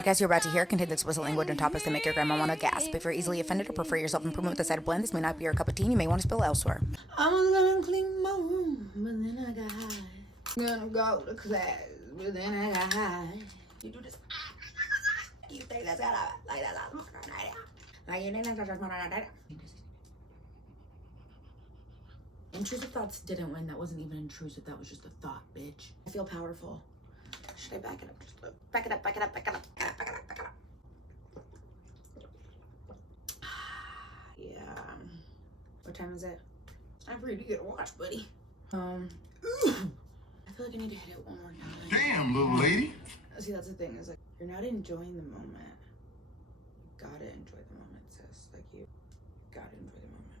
Podcast you're about to hear contains explicit language and topics that make your grandma want to gasp. If you're easily offended or prefer your self-improvement with a side of blend, this may not be your cup of tea and you may want to spill elsewhere. I was gonna clean my room, but then I got high. Gonna go to class, but then I got high. You do this. You think that's gonna like that? Like you think that's gonna. Intrusive thoughts didn't win. That wasn't even intrusive. That was just a thought, bitch. I feel powerful. Should I back it up? Just back it up, back it up, back it up, back it up, back it up. Yeah. What time is it? It's time for you to get a watch, buddy. I feel like I need to hit it one more time. Damn, little lady. See, that's the thing, is like, you're not enjoying the moment. You gotta enjoy the moment, sis. Like, you gotta enjoy the moment.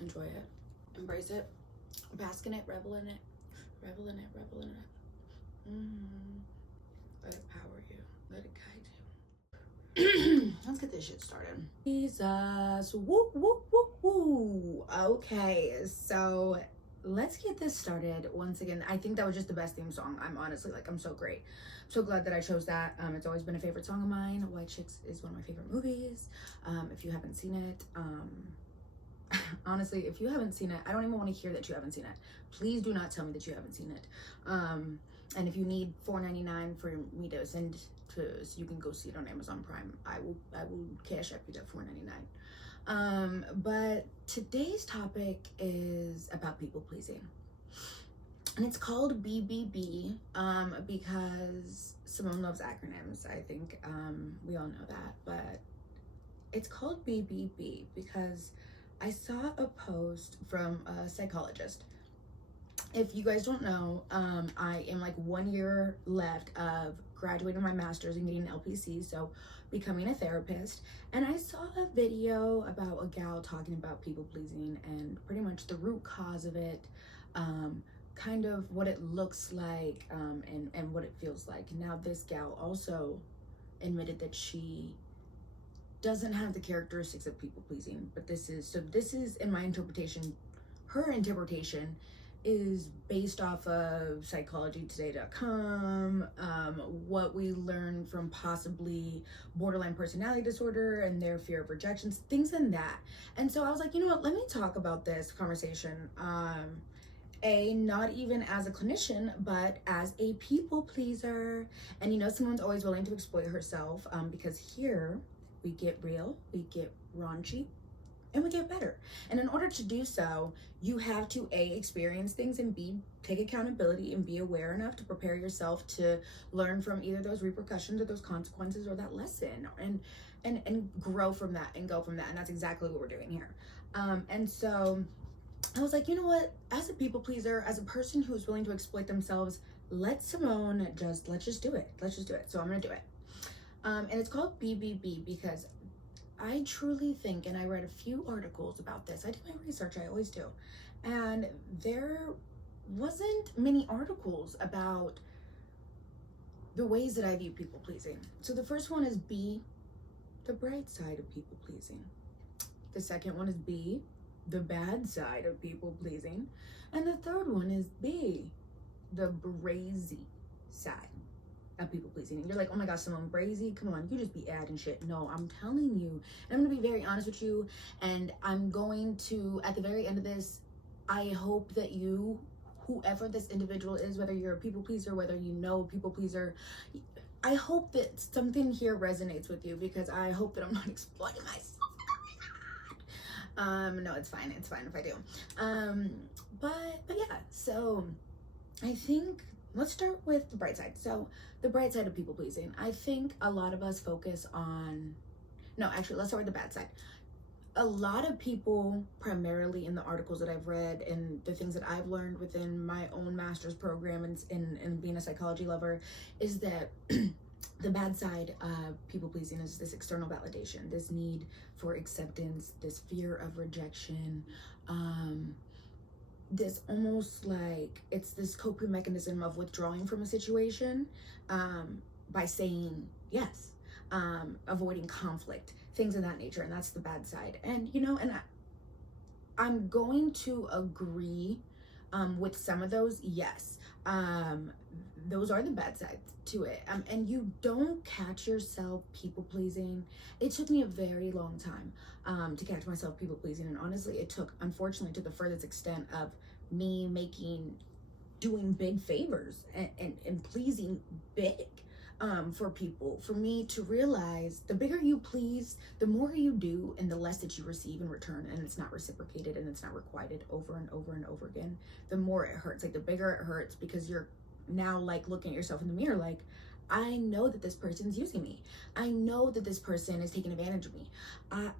Enjoy it. Embrace it. Bask in it, revel in it. Revel in it, revel in it. Let it power you. Let it guide you. Let's get this shit started. Jesus. Woo, woo, woo, woo. Okay, so let's get this started once again. I think that was just the best theme song. I'm honestly like, I'm so great. I'm so glad that I chose that. It's always been a favorite song of mine. White Chicks is one of my favorite movies. If you haven't seen it, honestly, if you haven't seen it, I don't even want to hear that you haven't seen it. Please do not tell me that you haven't seen it. And if you need $4.99 for me to send to, so you can go see it on Amazon Prime, I will cash up you that $4.99. But today's topic is about people pleasing, and it's called BBB because Simone loves acronyms. I think we all know that, but it's called BBB because I saw a post from a psychologist. If you guys don't know, I am like 1 year left of graduating my master's and getting an LPC, so becoming a therapist. And I saw a video about a gal talking about people pleasing and pretty much the root cause of it, kind of what it looks like, and what it feels like. Now, this gal also admitted that she doesn't have the characteristics of people pleasing, but this is in my interpretation, her interpretation is based off of psychologytoday.com, what we learned from possibly borderline personality disorder and their fear of rejections, things in that. And so I was like, you know what, let me talk about this conversation, not even as a clinician, but as a people pleaser. And you know, someone's always willing to exploit herself, because here we get real, we get raunchy, and we get better. And in order to do so, you have to A, experience things, and B, take accountability and be aware enough to prepare yourself to learn from either those repercussions or those consequences or that lesson, and grow from that and go from that. And that's exactly what we're doing here. And so I was like, you know what, as a people pleaser, as a person who is willing to exploit themselves, let's just do it. Let's just do it. So I'm gonna do it. And it's called BBB because I truly think, and I read a few articles about this. I do my research, I always do. And there wasn't many articles about the ways that I view people pleasing. So the first one is B, the bright side of people pleasing. The second one is B, the bad side of people pleasing. And the third one is B, the brazy side of people pleasing. And you're like, oh my gosh, Simone, brazy, come on, you just be adding shit. No, I'm telling you, and I'm gonna be very honest with you, and I'm going to, at the very end of this, I hope that you, whoever this individual is, whether you're a people pleaser, whether you know a people pleaser, I hope that something here resonates with you, because I hope that I'm not exploiting myself. No, it's fine if I do. But yeah, so I think let's start with the bright side. So the bright side of people pleasing. I think a lot of us focus on, let's start with the bad side. A lot of people, primarily in the articles that I've read and the things that I've learned within my own master's program and being a psychology lover, is that the bad side of people pleasing is this external validation, this need for acceptance, this fear of rejection, this almost like it's this coping mechanism of withdrawing from a situation by saying yes, avoiding conflict, things of that nature. And that's the bad side. And you know, and I'm going to agree with some of those, yes. Those are the bad sides to it. And you don't catch yourself people pleasing. It took me a very long time to catch myself people pleasing, and honestly, it took, unfortunately, to the furthest extent of me doing big favors and pleasing big for people, for me to realize the bigger you please, the more you do, and the less that you receive in return, and it's not reciprocated and it's not requited over and over and over again, the more it hurts. Like, the bigger it hurts, because you're now like looking at yourself in the mirror like, I know that this person's using me. I know that this person is taking advantage of me.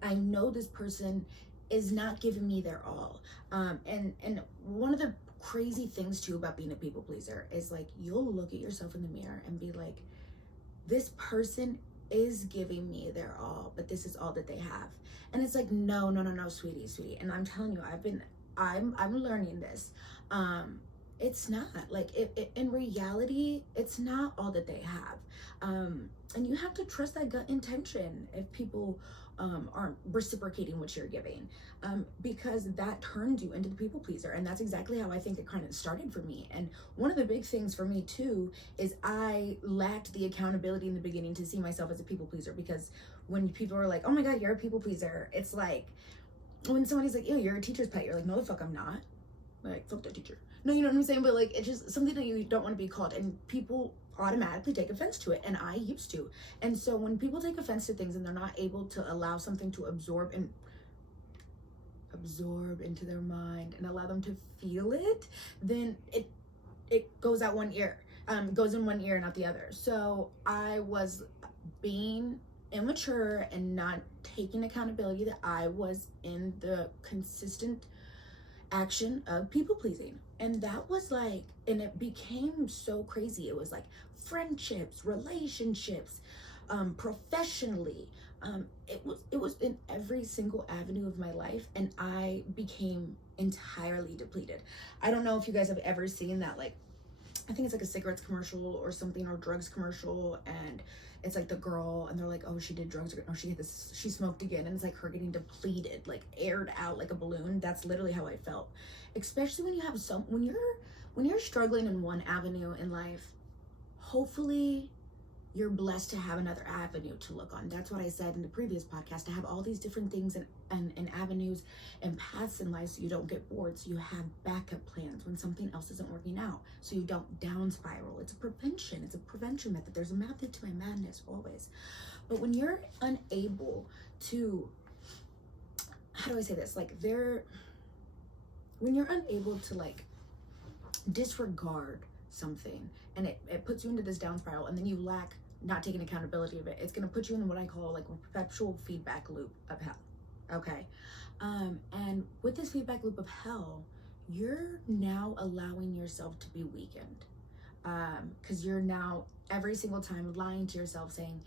I know this person is not giving me their all. And one of the crazy things too about being a people pleaser is like, you'll look at yourself in the mirror and be like, this person is giving me their all, but this is all that they have. And it's like, no, sweetie. And I'm telling you, I'm learning this. It's not like in reality, it's not all that they have. And you have to trust that gut intention if people aren't reciprocating what you're giving, because that turns you into the people pleaser. And that's exactly how I think it kind of started for me. And one of the big things for me too is I lacked the accountability in the beginning to see myself as a people pleaser, because when people are like, oh my God, you're a people pleaser, it's like when somebody's like, ew, you're a teacher's pet, you're like, no the fuck I'm not. Like, fuck that teacher. No, you know what I'm saying? But like, it's just something that you don't want to be called, and people automatically take offense to it, and I used to. And so when people take offense to things and they're not able to allow something to absorb into their mind and allow them to feel it, then it goes out one ear, goes in one ear and out the other. So I was being immature and not taking accountability that I was in the consistent action of people pleasing. And that was like, and it became so crazy. It was like friendships, relationships, professionally. It was in every single avenue of my life, and I became entirely depleted. I don't know if you guys have ever seen that, like, I think it's like a cigarettes commercial or something, or drugs commercial, and it's like the girl, and they're like, oh, she did drugs, or oh, she smoked again, and it's like her getting depleted, like aired out like a balloon. That's literally how I felt. Especially when you have when you're struggling in one avenue in life, hopefully you're blessed to have another avenue to look on. That's what I said in the previous podcast, to have all these different things and avenues and paths in life, so you don't get bored, so you have backup plans when something else isn't working out, so you don't down spiral. It's a prevention method. There's a method to my madness always. But when you're unable to, how do I say this, like, when you're unable to like disregard something, and it puts you into this down spiral, and then you lack not taking accountability of it, it's going to put you in what I call like a perpetual feedback loop of hell. Okay. And with this feedback loop of hell, you're now allowing yourself to be weakened, because you're now every single time lying to yourself, saying,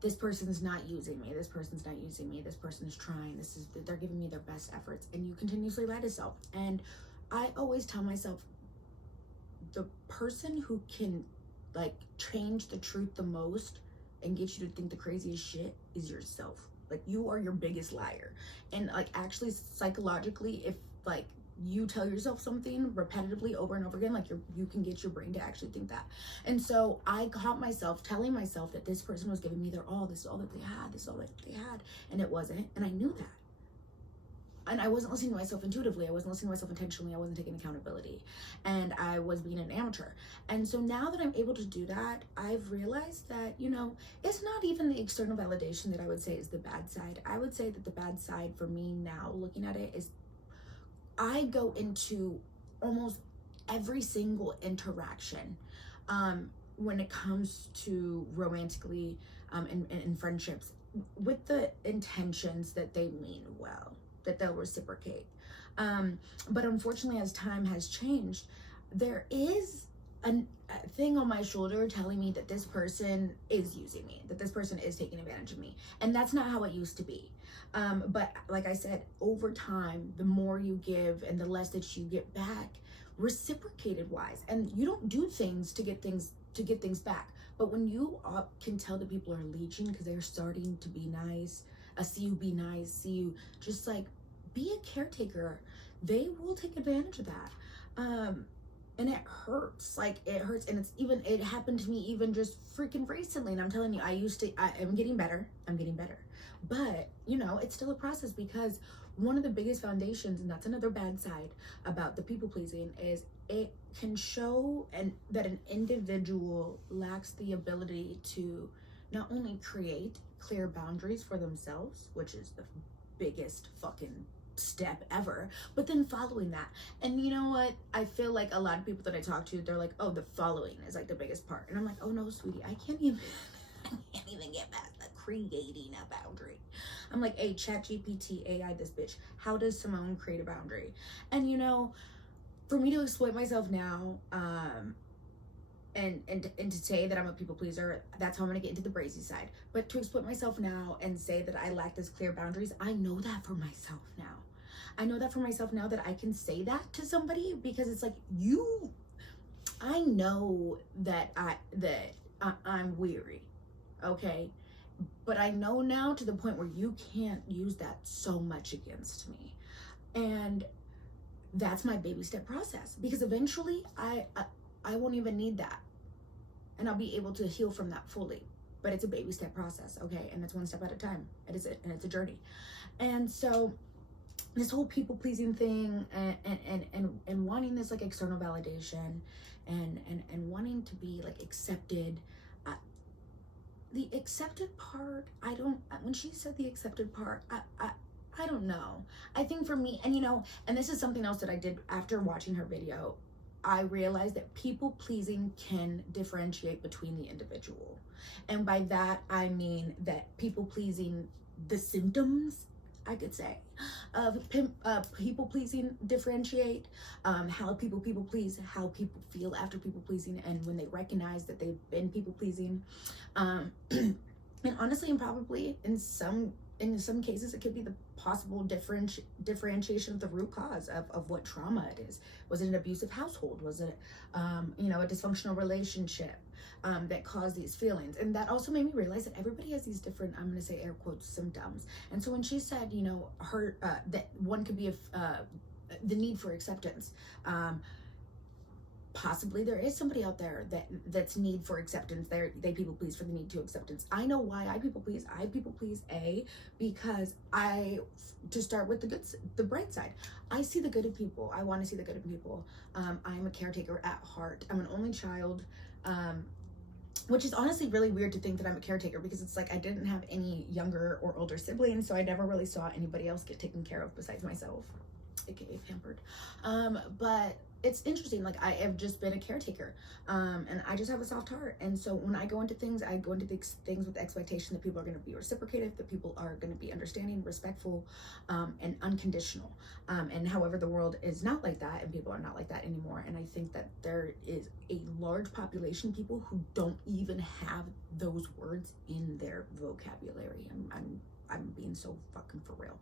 this person's not using me, this person's not using me, this person is trying, they're giving me their best efforts, and you continuously lie to yourself. And I always tell myself, the person who can like change the truth the most and get you to think the craziest shit is yourself. Like, you are your biggest liar. And like, actually psychologically, if like you tell yourself something repetitively over and over again, like you can get your brain to actually think that. And so I caught myself telling myself that this person was giving me their all, this is all that they had, this is all that they had, and it wasn't. And I knew that. And I wasn't listening to myself intuitively. I wasn't listening to myself intentionally. I wasn't taking accountability. And I was being an amateur. And so now that I'm able to do that, I've realized that, you know, it's not even the external validation that I would say is the bad side. I would say that the bad side for me now, looking at it, is I go into almost every single interaction when it comes to romantically and friendships with the intentions that they mean well, that they'll reciprocate. But unfortunately, as time has changed, there is a thing on my shoulder telling me that this person is using me, that this person is taking advantage of me. And that's not how it used to be. But like I said, over time, the more you give and the less that you get back, reciprocated wise. And you don't do things to get things back. But when you can tell that people are leeching because they're starting to be nice, see you be nice, see you just like be a caretaker, they will take advantage of that. and it hurts. Like, it hurts. And it happened to me even just freaking recently. And I'm telling you, I am getting better. I'm getting better. But, you know, it's still a process, because one of the biggest foundations, and that's another bad side about the people pleasing, is it can show that an individual lacks the ability to not only create clear boundaries for themselves, which is the biggest fucking step ever, but then following that. And you know what, I feel like a lot of people that I talk to, they're like, oh, the following is like the biggest part. And I'm like, oh no, sweetie, I can't even get past the creating a boundary. I'm like, hey, chat GPT AI this bitch, how does Simone create a boundary? And you know, for me to exploit myself now, and to say that I'm a people pleaser, that's how I'm gonna get into the brazy side. But to exploit myself now and say that I lack this clear boundaries, I know that for myself now. I know that for myself now, that I can say that to somebody, because it's like, I know that I'm weary, okay? But I know now to the point where you can't use that so much against me. And that's my baby step process, because eventually I won't even need that, and I'll be able to heal from that fully. But it's a baby step process, okay? And it's one step at a time. And it's a journey. And so this whole people pleasing thing, and wanting this like external validation, and wanting to be like accepted. The accepted part, when she said the accepted part, I don't know. I think for me, and you know, and this is something else that I did after watching her video, I realized that people pleasing can differentiate between the individual. And by that, I mean that people pleasing, the symptoms, I could say, of people pleasing differentiate, how people please, how people feel after people pleasing, and when they recognize that they've been people pleasing. And honestly, and probably in some cases, it could be the possible differentiation of the root cause of what trauma it is. Was it an abusive household? Was it, you know, a dysfunctional relationship that caused these feelings? And that also made me realize that everybody has these different, I'm going to say air quotes, symptoms. And so when she said, you know, that one could be the need for acceptance, possibly there is somebody out there that's need for acceptance. They people please for the need to acceptance. I know why I people please. I people please because to start with the bright side, I see the good in people. I want to see the good in people. I'm a caretaker at heart. I'm an only child, which is honestly really weird to think that I'm a caretaker, because it's like I didn't have any younger or older siblings, so I never really saw anybody else get taken care of besides myself, aka pampered. But it's interesting, like I have just been a caretaker, and I just have a soft heart. And so when I go into things, I go into things with the expectation that people are going to be reciprocative, that people are going to be understanding, respectful, and unconditional. And however, the world is not like that, and people are not like that anymore. And I think that there is a large population of people who don't even have those words in their vocabulary. I'm being so fucking for real.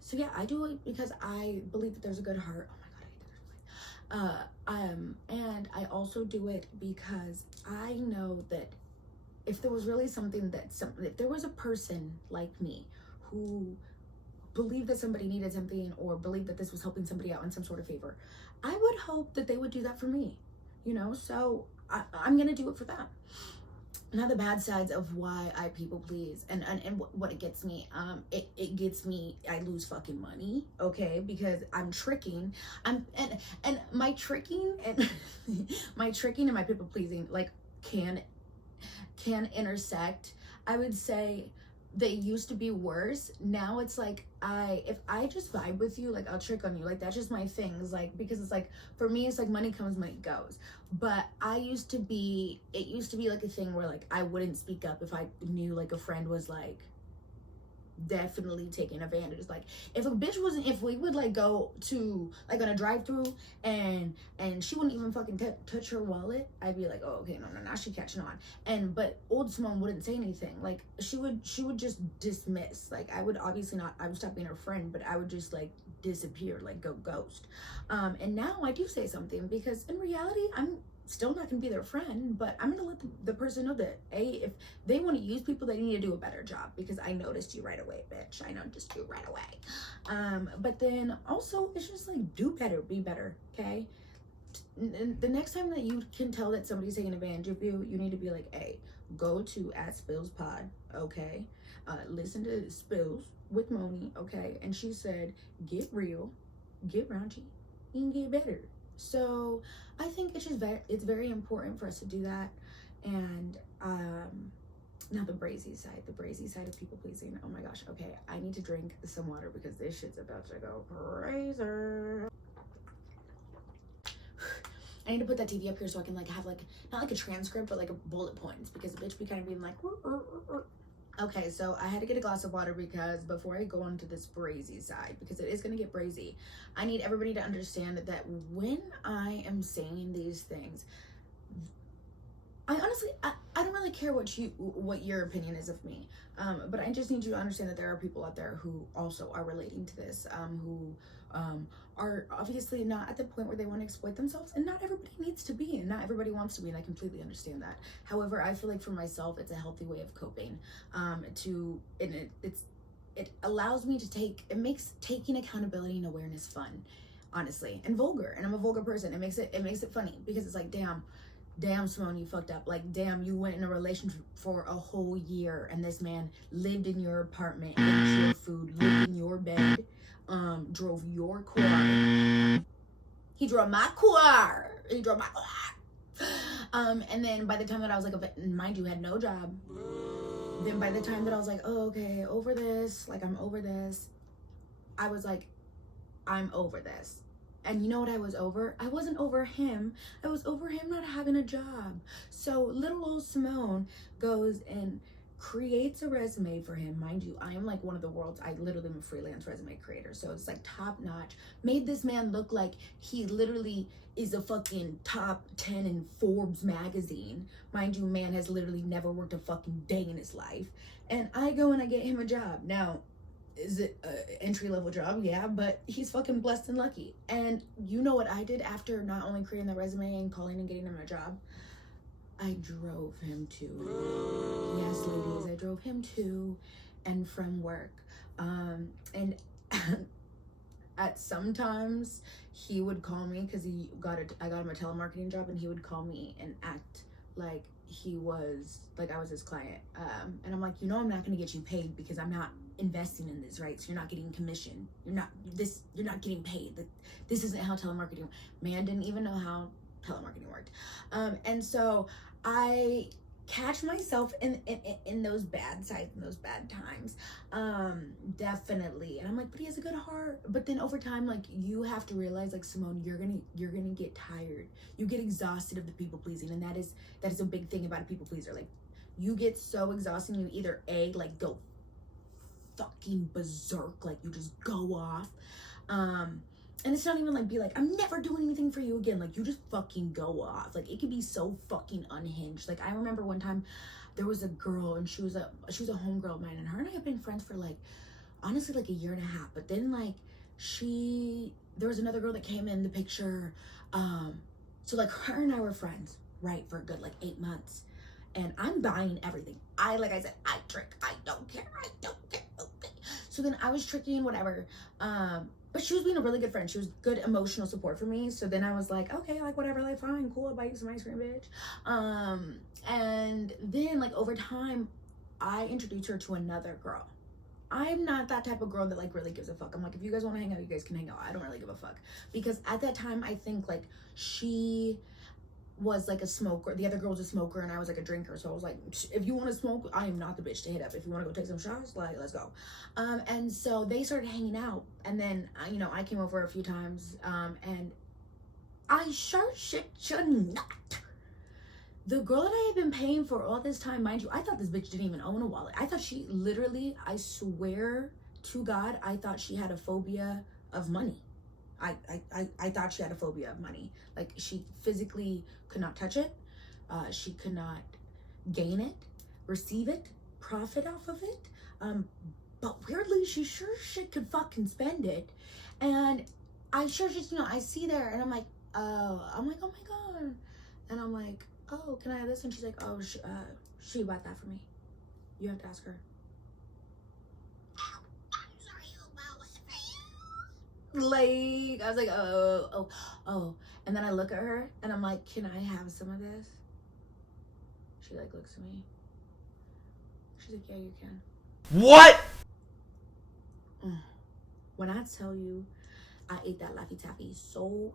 So yeah, I do it because I believe that there's a good heart. Oh my God, I hate that. And I also do it because I know that if there was really if there was a person like me who believed that somebody needed something, or believed that this was helping somebody out in some sort of favor, I would hope that they would do that for me, you know? So I'm gonna do it for them. Now the bad sides of why I people please, and what it gets me, it gets me, I lose fucking money, okay, because I'm tricking, and my tricking and my tricking and my people pleasing like can intersect. I would say they used to be worse. Now it's like if I just vibe with you, like I'll trick on you, like that's just my thing. It's like, because it's like, for me it's like money comes, money goes. But it used to be like a thing where like I wouldn't speak up if I knew like a friend was like definitely taking advantage. Like if if we would like go to like on a drive-through and she wouldn't even fucking touch her wallet, I'd be like, oh okay, no, now she catching on. But old Simone wouldn't say anything. Like she would just dismiss. Like I would stop being her friend, but I would just like disappear, like go ghost. And now I do say something, because in reality I'm still not gonna be their friend, but I'm gonna let the person know that if they want to use people, they need to do a better job, because I noticed you right away, bitch. I noticed you right away. But then also, it's just like, do better, be better, okay? The next time that you can tell that somebody's taking advantage of you, you need to be like, hey, go to @SpillsPod, okay? Listen to Spills with Moni, okay? And she said, get real, get raunchy, and get better. So I think it's very important for us to do that. And now the brazy side of people pleasing. Oh my gosh. Okay, I need to drink some water because this shit's about to go crazy. I need to put that TV up here so I can like have like, not like a transcript, but like a bullet points, because the bitch be kind of being like, okay, so I had to get a glass of water because before I go on to this brazy side, because it is going to get brazy, I need everybody to understand that when I am saying these things, I honestly, I don't really care what your opinion is of me, but I just need you to understand that there are people out there who also are relating to this, who are obviously not at the point where they want to exploit themselves, and not everybody needs to be, and not everybody wants to be, and I completely understand that. However, I feel like for myself, it's a healthy way of coping. It allows me to it makes taking accountability and awareness fun, honestly, and vulgar, and I'm a vulgar person. It makes it funny, because it's like, damn, Simone, you fucked up. Like, damn, you went in a relationship for a whole year, and this man lived in your apartment, ate your food, lived in your bed, drove your car. He drove my car. And then by the time that I was like, mind you, had no job. Then by the time that I was like, oh, okay, over this, like, I'm over this, I was like, I'm over this. And you know what I was over? I wasn't over him. I was over him not having a job. So little old Simone goes and creates a resume for him. Mind you, I am like one of the world's, I literally am a freelance resume creator. So it's like top notch. Made this man look like he literally is a fucking top 10 in Forbes magazine. Mind you, man has literally never worked a fucking day in his life. And I go and I get him a job. Now, is it an entry-level job? Yeah, but he's fucking blessed and lucky. And you know what I did after not only creating the resume and calling and getting him a job? I drove him to, yes, ladies, I drove him to and from work. And at sometimes he would call me, because I got him a telemarketing job, and he would call me and act like he was, like I was his client. And I'm like, you know, I'm not going to get you paid because I'm not investing in this, right? So you're not getting commission. You're not getting paid. This isn't how telemarketing, man didn't even know how telemarketing worked. And so I catch myself in those bad sides, in those bad times, definitely. And I'm like, but he has a good heart. But then over time, like, you have to realize, like, Simone, you're gonna get tired. You get exhausted of the people pleasing, and that is a big thing about a people pleaser. Like, you get so exhausting, you either like go fucking berserk, like you just go off, and it's not even like, be like, I'm never doing anything for you again. Like, you just fucking go off. Like, it could be so fucking unhinged. Like, I remember one time there was a girl, and she was a homegirl of mine, and her and I have been friends for like, honestly, like a year and a half. But then like there was another girl that came in the picture. So like, her and I were friends, right, for a good like 8 months. And I'm buying everything. Like I said, I trick. I don't care. Okay. So then I was tricking, whatever. But she was being a really good friend. She was good emotional support for me. So then I was like, okay, like, whatever, like, fine, cool, I'll buy you some ice cream, bitch. And then, like, over time, I introduced her to another girl. I'm not that type of girl that, like, really gives a fuck. I'm like, if you guys want to hang out, you guys can hang out. I don't really give a fuck. Because at that time, I think, like, she was like a smoker. The other girl was a smoker, and I was like a drinker. So I was like, if you want to smoke, I am not the bitch to hit up. If you want to go take some shots, like, let's go. And so they started hanging out, and then you know, I came over a few times, and I sure shit should not. The girl that I had been paying for all this time, mind you, I thought this bitch didn't even own a wallet. I thought she literally, I swear to God, I thought she had a phobia of money. I thought she had a phobia of money. Like, she physically could not touch it. She could not gain it, receive it, profit off of it. But weirdly, she sure shit could fucking spend it. And I sure just, you know, I see there, and I'm like, oh my God, And I'm like, oh, can I have this? And she's like, oh, she bought that for me. You have to ask her. Like, I was like, oh. And then I look at her and I'm like, can I have some of this? She like looks at me. She's like, yeah, you can. What? When I tell you, I ate that Laffy Taffy so...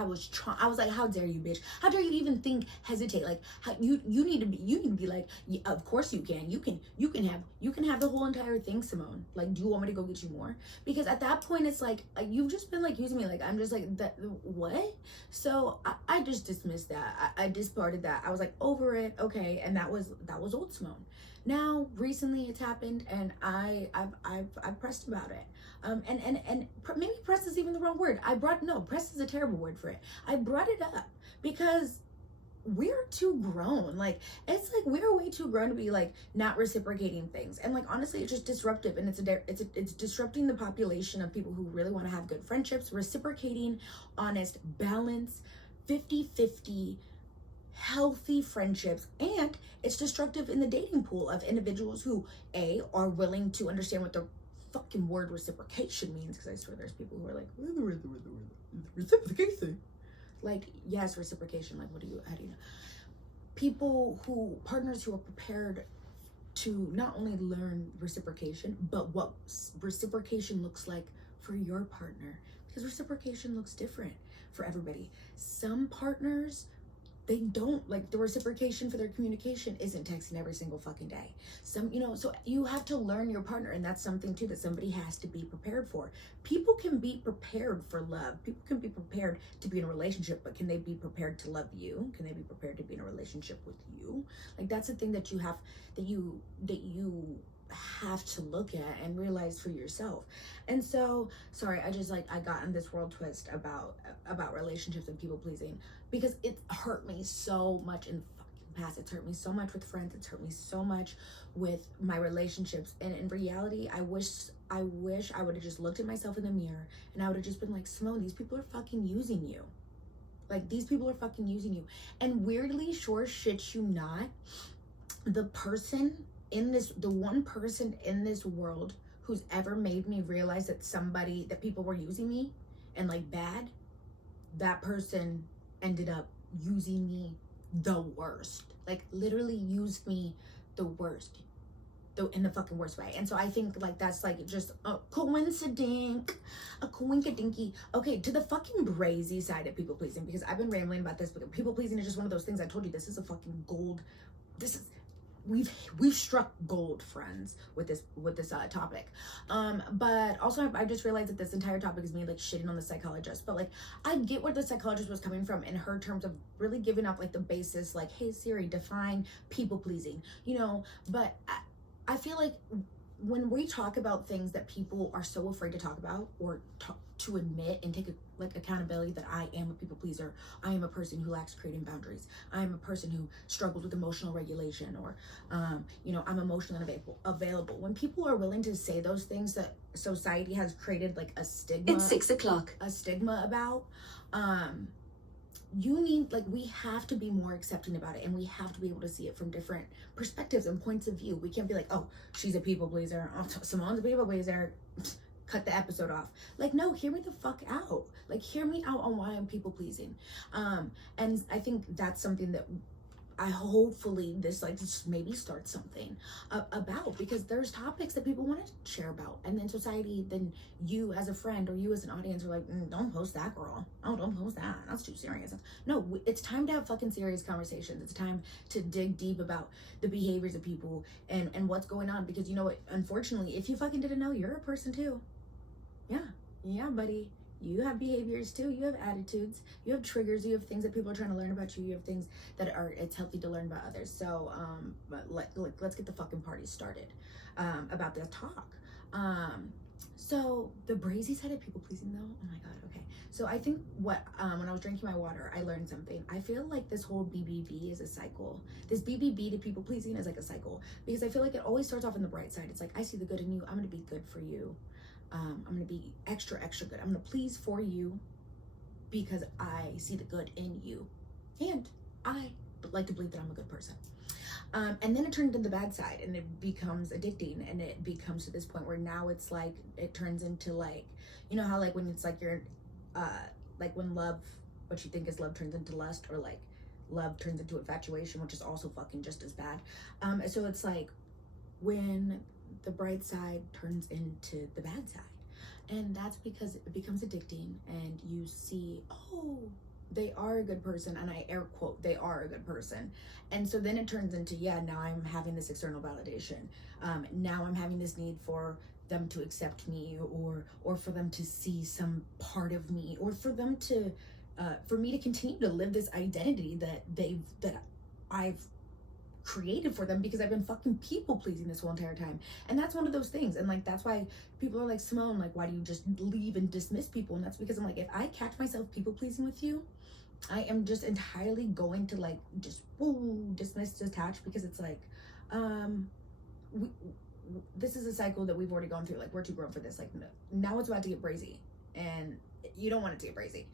I was like, how dare you, bitch? How dare you even hesitate? Like, how you need to be like, yeah, of course you can. You can have the whole entire thing, Simone. Like, do you want me to go get you more? Because at that point, it's like, you've just been like using me. Like, I'm just like, that, what? So I just dismissed that. I discarded that. I was like, over it. Okay. And that was old Simone. Now, recently it's happened and I've pressed about it. And maybe press is even the wrong word. Press is a terrible word for it. I brought it up because we're too grown. Like, it's like we're way too grown to be like not reciprocating things. And like, honestly, it's just disruptive, and it's disrupting the population of people who really want to have good friendships, reciprocating, honest, balance, 50-50 healthy friendships. And it's destructive in the dating pool of individuals who are willing to understand what the fucking word reciprocation means, because I swear there's people who are like, reciprocation. Like, yes, reciprocation. Like, how do you know? Partners who are prepared to not only learn reciprocation, but what reciprocation looks like for your partner, because reciprocation looks different for everybody. Some partners, they don't like the reciprocation for their communication isn't texting every single fucking day. So you have to learn your partner, and that's something too that somebody has to be prepared for. People can be prepared for love. People can be prepared to be in a relationship, but can they be prepared to love you? Can they be prepared to be in a relationship with you? Like, that's the thing that you have to look at and realize for yourself. And so, sorry, I got in this world twist about relationships and people pleasing, because it hurt me so much in the fucking past. It's hurt me so much with friends. It's hurt me so much with my relationships. And in reality, I wish I would have just looked at myself in the mirror and I would have just been like, Simone, these people are fucking using you. Like, these people are fucking using you. And weirdly, sure shit you not, the one person in this world who's ever made me realize that people were using me and like bad, that person ended up using me the worst. Like, literally used me the worst, in the fucking worst way. And so I think like that's like just a coincidence, a coinkadinky. Okay, to the fucking brazy side of people pleasing, because I've been rambling about this, but people pleasing is just one of those things. I told you, this is a fucking gold. We've struck gold, friends, with this topic. But also I just realized that this entire topic is me like shitting on the psychologist. But like, I get where the psychologist was coming from in her terms of really giving up like the basis, like, hey Siri, define people pleasing, but I feel like when we talk about things that people are so afraid to talk about or to admit and take accountability, that I am a people pleaser, I am a person who lacks creating boundaries, I am a person who struggles with emotional regulation, or I'm emotionally available. When people are willing to say those things that society has created like a stigma, it's 6 o'clock, a stigma about, we have to be more accepting about it, and we have to be able to see it from different perspectives and points of view. We can't be like, oh, she's a people pleaser, oh, Simone's a people pleaser, cut the episode off. Like, no, hear me the fuck out. Like, hear me out on why I'm people pleasing. And I think that's something that hopefully this like just maybe start something about, because there's topics that people want to share about, and then society, then you as a friend or you as an audience are like, don't post that, girl. Oh, don't post that, that's too serious. No, it's time to have fucking serious conversations. It's time to dig deep about the behaviors of people and what's going on, because unfortunately, if you fucking didn't know, you're a person too. Yeah, buddy. You have behaviors too. You have attitudes. You have triggers. You have things that people are trying to learn about you. You have things that it's healthy to learn about others. So, but let's get the fucking party started about this talk. So the brazy side of people pleasing though. Oh my god. Okay. So I think when I was drinking my water, I learned something. I feel like this whole BBB is a cycle. This BBB to people pleasing is like a cycle, because I feel like it always starts off on the bright side. It's like, I see the good in you. I'm gonna be good for you. I'm gonna be extra good. I'm gonna please for you. because I see the good in you, and I like to believe that I'm a good person. And then it turned to the bad side, and it becomes addicting, and it becomes to this point where now it's like, it turns into like, you know how like when it's like you're like when love, what you think is love, turns into lust, or like love turns into infatuation, which is also fucking just as bad. So it's like when the bright side turns into the bad side, and that's because it becomes addicting, and you see, oh, they are a good person, and I air quote, they are a good person. And so then it turns into, yeah, now I'm having this external validation. Now I'm having this need for them to accept me, or for them to see some part of me, or for them to for me to continue to live this identity that I've created for them, because I've been fucking people pleasing this whole entire time. And that's one of those things. And like, that's why people are like, Simone, like, why do you just leave and dismiss people? And that's because I'm like, if I catch myself people pleasing with you, I am just entirely going to like just dismiss, detach, because it's like this is a cycle that we've already gone through. Like, we're too grown for this. Like, no, now it's about to get brazy, and you don't want it to get brazy.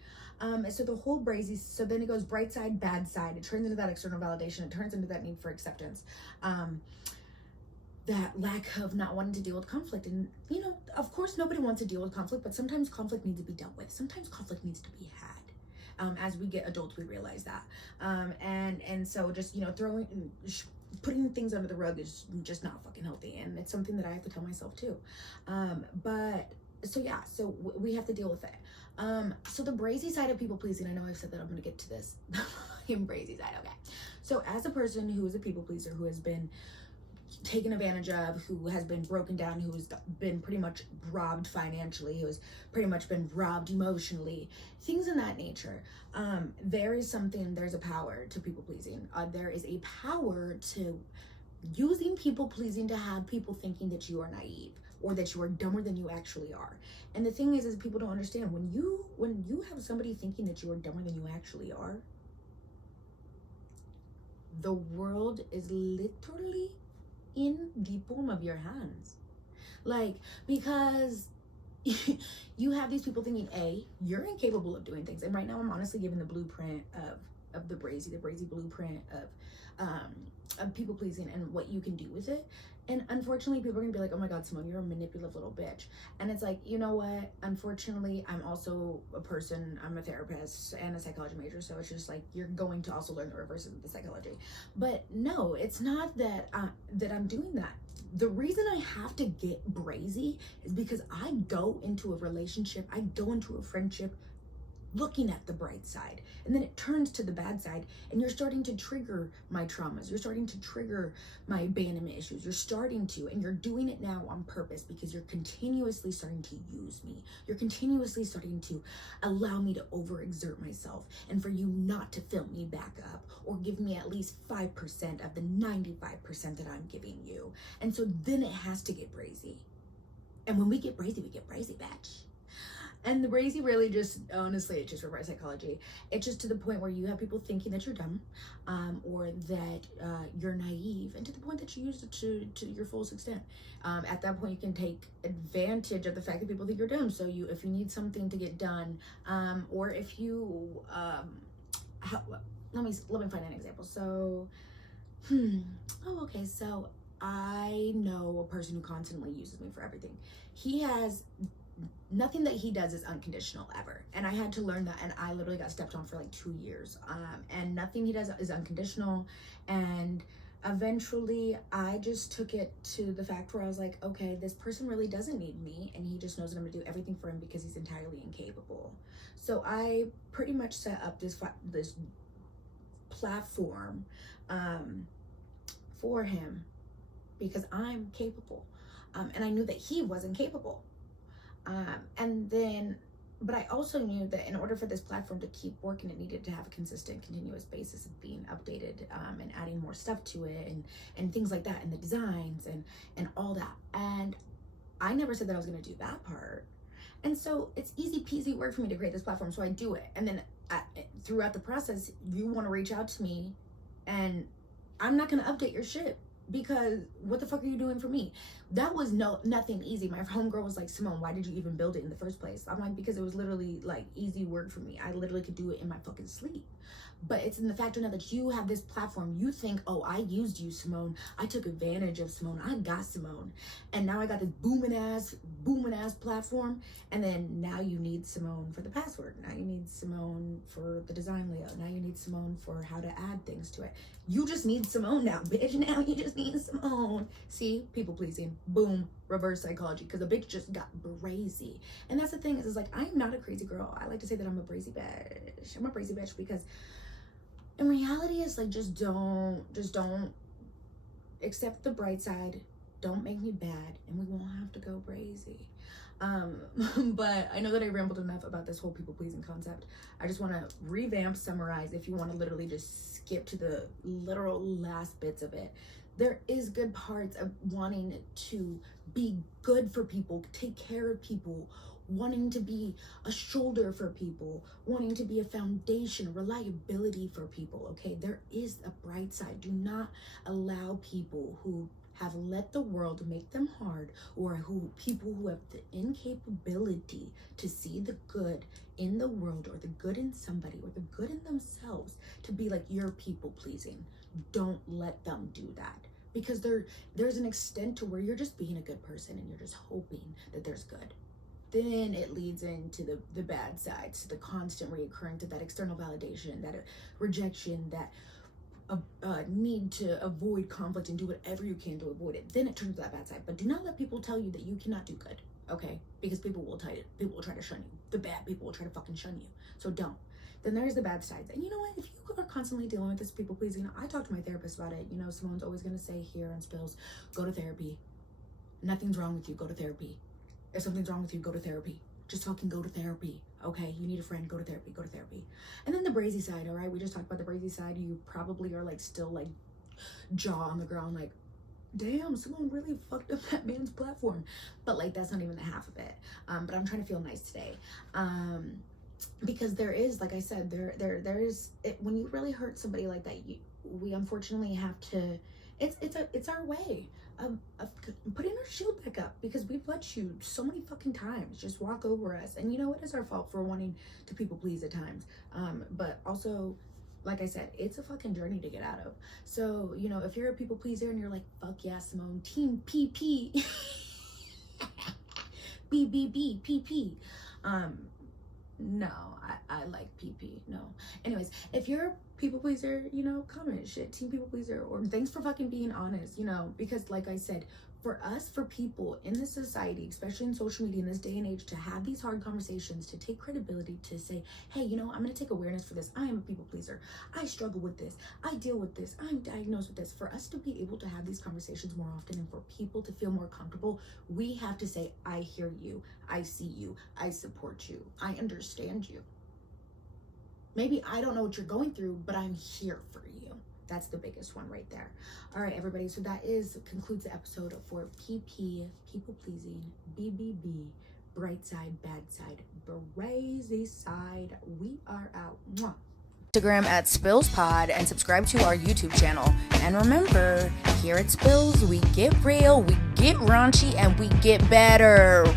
So the whole brazy, so then it goes bright side, bad side. It turns into that external validation. It turns into that need for acceptance. That lack of not wanting to deal with conflict. And, you know, of course, nobody wants to deal with conflict, but sometimes conflict needs to be dealt with. Sometimes conflict needs to be had. As we get adults, we realize that. And so just, you know, putting things under the rug is just not fucking healthy. And it's something that I have to tell myself too. But so yeah, so we have to deal with it. So the brazy side of people pleasing, I know I've said that I'm going to get to this. In brazy side, okay. So as a person who is a people pleaser, who has been taken advantage of, who has been broken down, who has been pretty much robbed financially, who has pretty much been robbed emotionally, things in that nature, there's a power to people pleasing. There is a power to using people pleasing to have people thinking that you are naive, or that you are dumber than you actually are. And the thing is people don't understand, when you have somebody thinking that you are dumber than you actually are, the world is literally in the palm of your hands. Like, because you have these people thinking, A, you're incapable of doing things. And right now I'm honestly giving the blueprint of the brazy blueprint of people pleasing and what you can do with it. And unfortunately, people are gonna be like, oh my God, Simone, you're a manipulative little bitch. And it's like, you know what? Unfortunately, I'm also a person, I'm a therapist and a psychology major. So it's just like, you're going to also learn the reverse of the psychology. But no, it's not that, that I'm doing that. The reason I have to get brazy is because I go into a relationship, I go into a friendship looking at the bright side, and then it turns to the bad side, and you're starting to trigger my traumas, you're starting to trigger my abandonment issues, you're starting to, and you're doing it now on purpose, because you're continuously starting to use me, you're continuously starting to allow me to overexert myself, and for you not to fill me back up, or give me at least 5% of the 95% that I'm giving you. And so then it has to get brazy, and when we get brazy, batch. And the brazy really just, honestly, it's just reverse psychology. It's just to the point where you have people thinking that you're dumb, or that you're naive, and to the point that you use it to your fullest extent. At that point, you can take advantage of the fact that people think you're dumb. So if you need something to get done, or if you, let me find an example. So, okay, so I know a person who constantly uses me for everything. He has nothing that he does is unconditional ever, and I had to learn that, and I literally got stepped on for like 2 years, and nothing he does is unconditional. And eventually I just took it to the fact where I was like, okay, this person really doesn't need me, and he just knows that I'm gonna do everything for him because he's entirely incapable. So I pretty much set up this platform for him because I'm capable, and I knew that he wasn't capable. But I also knew that in order for this platform to keep working, it needed to have a consistent, continuous basis of being updated, and adding more stuff to it, and things like that, and the designs and all that. And I never said that I was going to do that part. And so it's easy peasy work for me to create this platform. So I do it. And then throughout the process, you want to reach out to me, and I'm not going to update your shit because what the fuck are you doing for me? That was nothing easy. My homegirl was like, Simone, why did you even build it in the first place? I'm like, because it was literally like easy work for me. I literally could do it in my fucking sleep. But it's in the factor now that you have this platform. You think, oh, I used you, Simone. I took advantage of Simone. I got Simone. And now I got this booming ass platform. And then now you need Simone for the password. Now you need Simone for the design layout. Now you need Simone for how to add things to it. You just need Simone now, bitch. Now you just need Simone. See, people pleasing. Boom, reverse psychology. Because a bitch just got brazy. And that's the thing is like, I'm not a crazy girl. I like to say that I'm a brazy bitch. I'm a brazy bitch because in reality, it's like, just don't accept the bright side. Don't make me bad, and we won't have to go crazy. But I know that I rambled enough about this whole people-pleasing concept. I just want to revamp, summarize, if you want to literally just skip to the literal last bits of it. There is good parts of wanting to be good for people, take care of people, wanting to be a shoulder for people, wanting to be a foundation, reliability for people, okay? There is a bright side. Do not allow people who have let the world make them hard, or people who have the incapability to see the good in the world, or the good in somebody, or the good in themselves, to be like, you're people pleasing. Don't let them do that. Because there's an extent to where you're just being a good person and you're just hoping that there's good. Then it leads into the bad sides, to the constant reoccurring, to that external validation, that rejection, that need to avoid conflict and do whatever you can to avoid it. Then it turns to that bad side. But do not let people tell you that you cannot do good, okay? Because people will try to shun you. The bad people will try to fucking shun you. So don't. Then there's the bad sides. And you know what? If you are constantly dealing with this people pleasing, I talk to my therapist about it. You know, Simone's always going to say here on Spills, go to therapy. Nothing's wrong with you. Go to therapy. If something's wrong with you, go to therapy. Just fucking go to therapy, okay? You need a friend, go to therapy, go to therapy. And then the brazy side, all right? We just talked about the brazy side. You probably are like still like jaw on the ground, like, damn, someone really fucked up that man's platform. But like, that's not even the half of it. But I'm trying to feel nice today. Because there is, like I said, there is, when you really hurt somebody like that, we unfortunately have to, it's our way of putting our shield back up, because we've let you so many fucking times just walk over us. And you know, it is our fault for wanting to people please at times. But also, like I said, it's a fucking journey to get out of. So, you know, if you're a people pleaser and you're like, fuck yeah, Simone, team PP, BBB, PP, no, I like PP, no. Anyways, if you're a people pleaser, you know, comment shit, team people pleaser, or thanks for fucking being honest, you know, because like I said, for us, for people in this society, especially in social media in this day and age, to have these hard conversations, to take credibility, to say, hey, you know, I'm going to take awareness for this. I am a people pleaser. I struggle with this. I deal with this. I'm diagnosed with this. For us to be able to have these conversations more often, and for people to feel more comfortable, we have to say, I hear you. I see you. I support you. I understand you. Maybe I don't know what you're going through, but I'm here for you. That's the biggest one right there. All right, everybody. So that concludes the episode for PP, people pleasing, BBB, bright side, bad side, brazy side. We are out. Mwah. Instagram at SpillsPod, and subscribe to our YouTube channel. And remember, here at Spills, we get real, we get raunchy, and we get better.